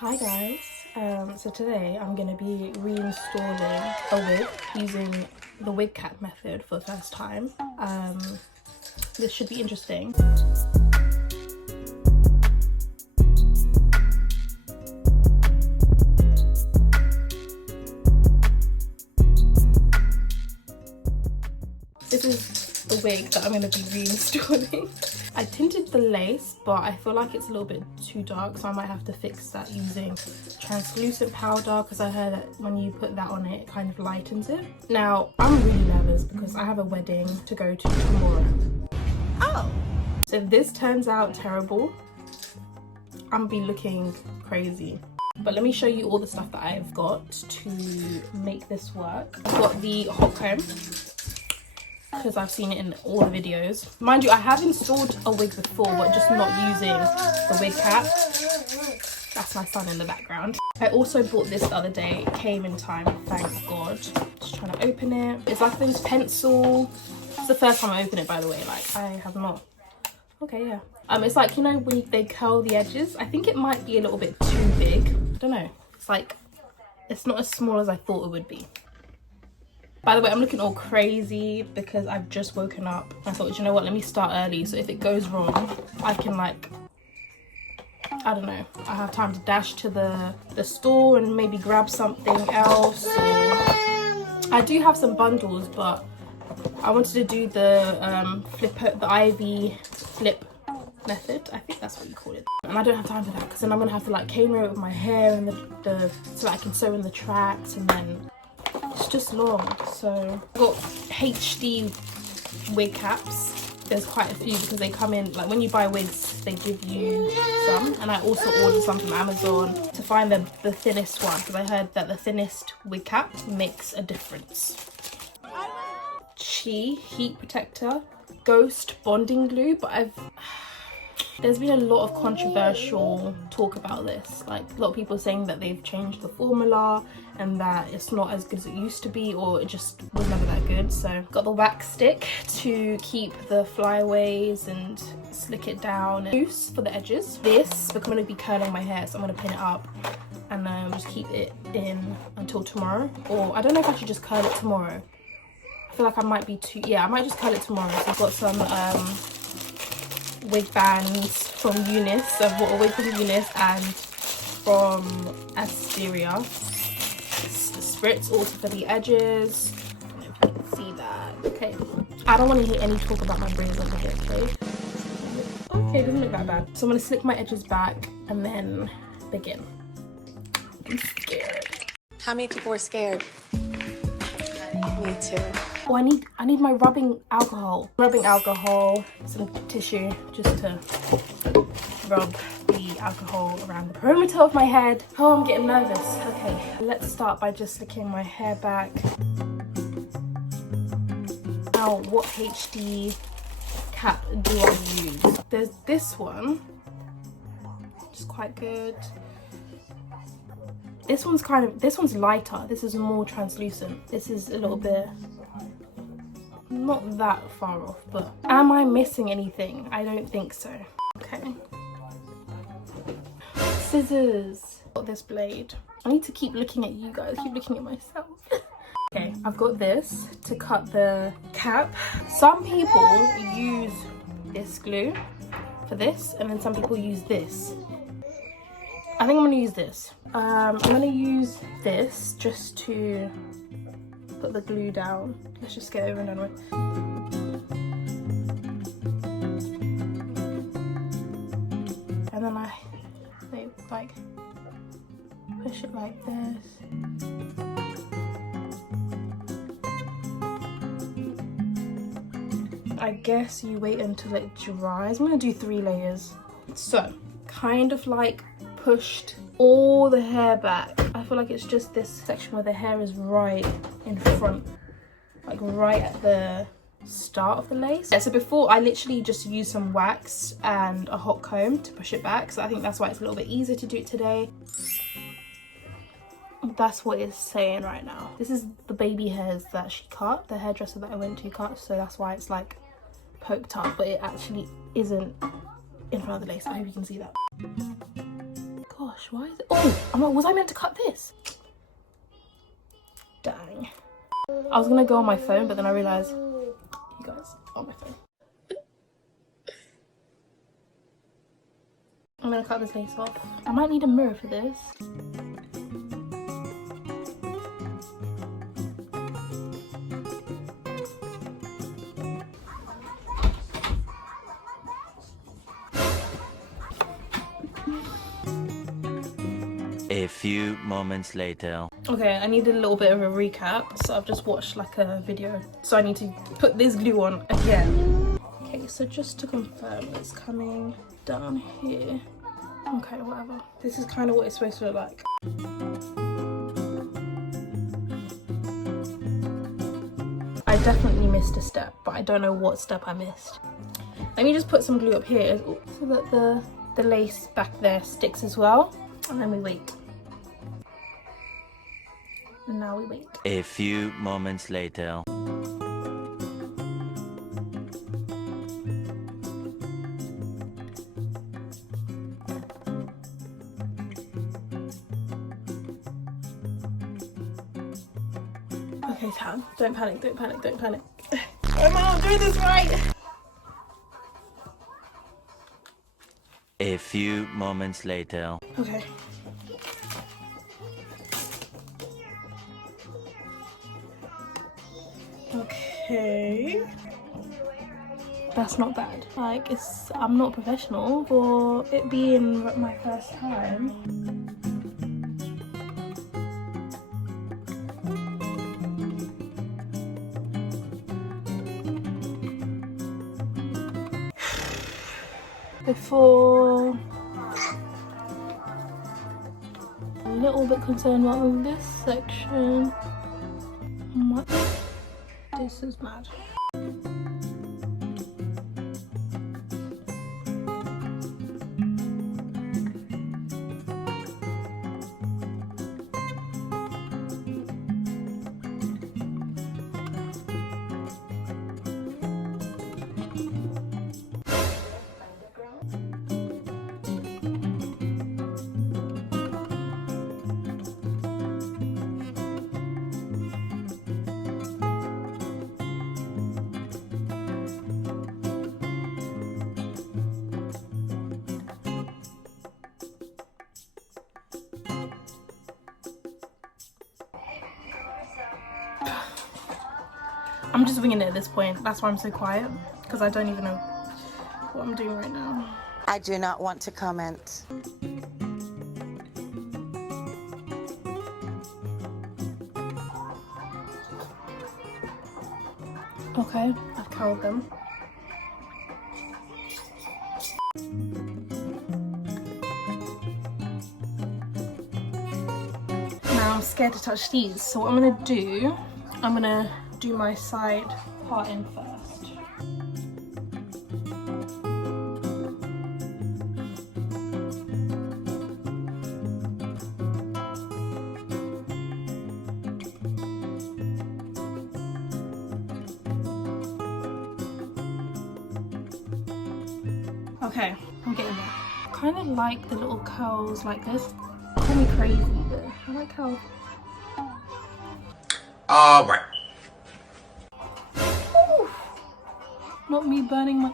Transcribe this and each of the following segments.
Hi guys, so today I'm going to be reinstalling a wig using the wig cap method for the first time. This should be interesting. This is the wig that I'm going to be reinstalling. I tinted the lace, but I feel like it's a little bit too dark, so I might have to fix that using translucent powder, because I heard that when you put that on it, it kind of lightens it. Now, I'm really nervous because I have a wedding to go to tomorrow. Oh! So if this turns out terrible, I'm gonna be looking crazy. But let me show you all the stuff that I've got to make this work. I've got the hot comb, because I've seen it in all the videos. Mind you, I have installed a wig before, but just not using the wig cap. That's my son in the background. I also bought this the other day. It came in time, thank God. Just trying to open it. It's like this pencil. It's the first time I open it, by the way. Like, I have not. Okay, yeah. It's like, you know, when they curl the edges, I think it might be a little bit too big. I don't know. It's like, it's not as small as I thought it would be. By the way, I'm looking all crazy because I've just woken up. I thought, you know what, let me start early, so if it goes wrong, I can, like, I don't know, I have time to dash to the store and maybe grab something else. Or I do have some bundles, but I wanted to do the Ivy flip method. I think that's what you call it. And I don't have time for that, because then I'm gonna have to like camera it with my hair and so that I can sew in the tracks, and then it's just long. So I've got HD wig caps. There's quite a few because they come in, like when you buy wigs they give you some, and I also ordered some from Amazon to find the thinnest one, because I heard that the thinnest wig cap makes a difference. Chi heat protector, ghost bonding glue, but there's been a lot of controversial talk about this. Like, a lot of people saying that they've changed the formula and that it's not as good as it used to be, or it just was never that good. So got the wax stick to keep the flyaways and slick it down, and loose for the edges. This, because I'm going to be curling my hair, so I'm going to pin it up and just keep it in until tomorrow. Or I don't know if I should just curl it tomorrow. I feel like I might be too, yeah, I might just curl it tomorrow. So I've got some wig bands from Eunice. I've bought a wig from Eunice and from Asteriahair. Spritz also for the edges. I don't know if you can see that. Okay, I don't want to hear any talk about my braids on the hair, okay? Okay, it doesn't look that bad. So I'm going to slick my edges back and then begin. I'm scared. How many people were scared? Me too. Oh, I need my rubbing alcohol. Rubbing alcohol, some tissue just to rub the alcohol around the perimeter of my head. Oh, I'm getting nervous. Okay, let's start by just slicking my hair back. Now, what HD cap do I use? There's this one, which is quite good. This one's lighter. This is more translucent. This is a little bit, not that far off, but am I missing anything? I don't think so. Okay. Scissors. Got this blade. I need to keep looking at you guys, keep looking at myself. Okay, I've got this to cut the cap. Some people use this glue for this, and then some people use this. I think I'm gonna use this. I'm gonna use this just to put the glue down. Let's just get it over and done with. And then I like push it like this. I guess you wait until it dries. I'm gonna do 3 layers. So, kind of like pushed all the hair back. I feel like it's just this section where the hair is right in front, like right at the start of the lace. Yeah, so before I literally just used some wax and a hot comb to push it back, so I think that's why it's a little bit easier to do it today. That's what it's saying right now. This is the baby hairs that she cut, the hairdresser that I went to cut, so that's why it's like poked up, but it actually isn't in front of the lace. I hope you can see that. Gosh, gosh, why is it? Oh, was I meant to cut this? Dang. I was gonna go on my phone, but then I realized you guys on my phone. I'm gonna cut this lace off. I might need a mirror for this. A few moments later. Okay, I need a little bit of a recap. So I've just watched like a video. So I need to put this glue on again. Okay, so just to confirm, it's coming down here. Okay, whatever. This is kind of what it's supposed to look like. I definitely missed a step, but I don't know what step I missed. Let me just put some glue up here so that the lace back there sticks as well. And then we wait. And now we wait. A few moments later. Okay, Tam, don't panic, don't panic, don't panic. I'm not doing this right. A few moments later. Okay. Okay. That's not bad. Like, I'm not professional for it being my first time. Before, a little bit concerned about this section. What? This is mad. I'm just winging it at this point. That's why I'm so quiet, because I don't even know what I'm doing right now. I do not want to comment. Okay, I've curled them. Now I'm scared to touch these, so what I'm gonna do, I'm gonna do my side parting first. Okay, I'm getting there. I kind of like the little curls like this. Call me crazy, but I like how... All right. Not me burning my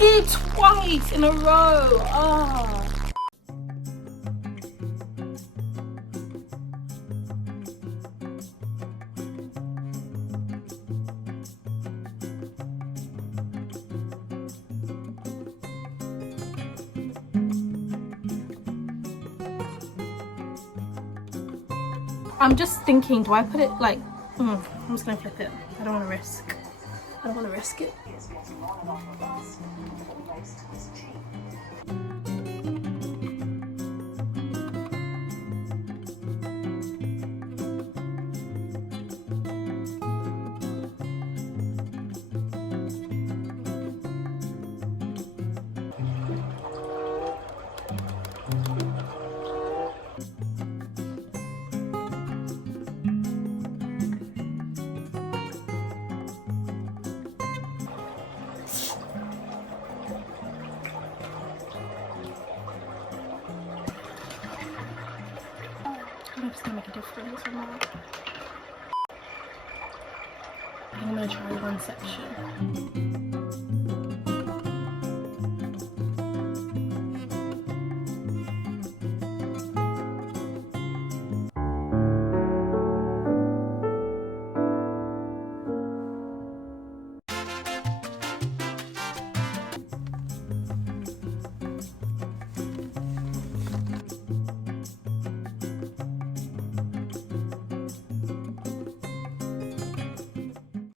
ear twice in a row. Ah. I'm just thinking, do I put it like, I'm just gonna flip it. I don't want to risk. I don't want to risk it. know if it's gonna make a difference or not. I think I'm gonna try one section.